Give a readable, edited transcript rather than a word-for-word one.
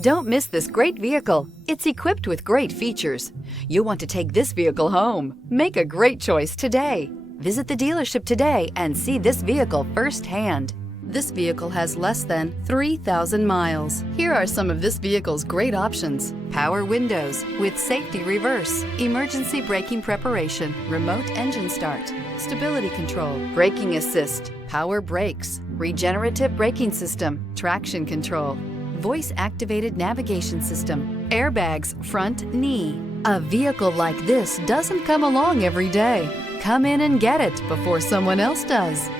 Don't miss this great vehicle. It's equipped with great features. You'll want to take this vehicle home. Make a great choice today. Visit the dealership today and see this vehicle firsthand. This vehicle has less than 3,000 miles. Here are some of this vehicle's great options: power windows with safety reverse, emergency braking preparation, remote engine start, stability control, braking assist, power brakes, regenerative braking system, traction control, voice-activated navigation system, airbags, front knee. A vehicle like this doesn't come along every day. Come in and get it before someone else does.